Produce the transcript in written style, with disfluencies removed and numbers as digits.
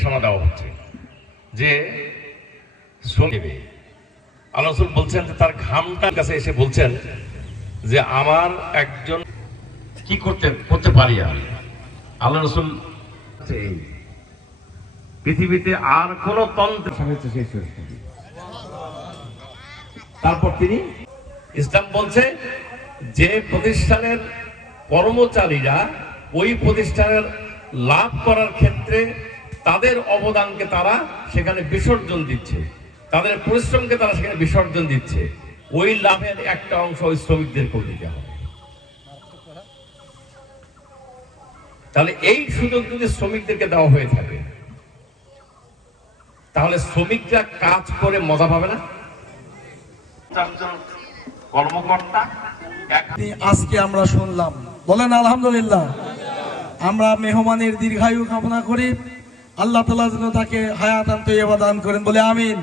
নির্দেশনা দেওয়া হচ্ছে যে শ্রমিক আল্লাহ রাসূল বলছেন যে তার ঘামটার কাছে এসে বলছেন যে আমার একজন কি করতে পারি আমি। আল্লাহ রাসূল পৃথিবীতে আর কোন তন্ত্র শেষ হয়ে যাবে। তারপর তিনি ইসলাম বলছে যে প্রতিষ্ঠানের কর্মচারীরা ওই প্রতিষ্ঠানের লাভ করার ক্ষেত্রে তাদের অবদানকে তারা সেখানে বিসর্জন দিচ্ছে, তাদের পরিশ্রমকে তারা সেখানে বিসর্জন দিচ্ছে, ওই লাভের একটা অংশ ওই শ্রমিকদেরকে দিতে হবে। তাহলে এই সুযোগ যদি শ্রমিকদেরকে দেওয়া হয়ে থাকে তাহলে শ্রমিকরা কাজ করে মজা পাবে না? কর্মকর্তা আজকে আমরা শুনলাম, বলেন আলহামদুলিল্লাহ। আমরা মেহমানের দীর্ঘায়ু কামনা করি, আল্লাহ তাআলা যেন তাকে হায়াতান তৈয়বা দান করেন, বলে আমিন।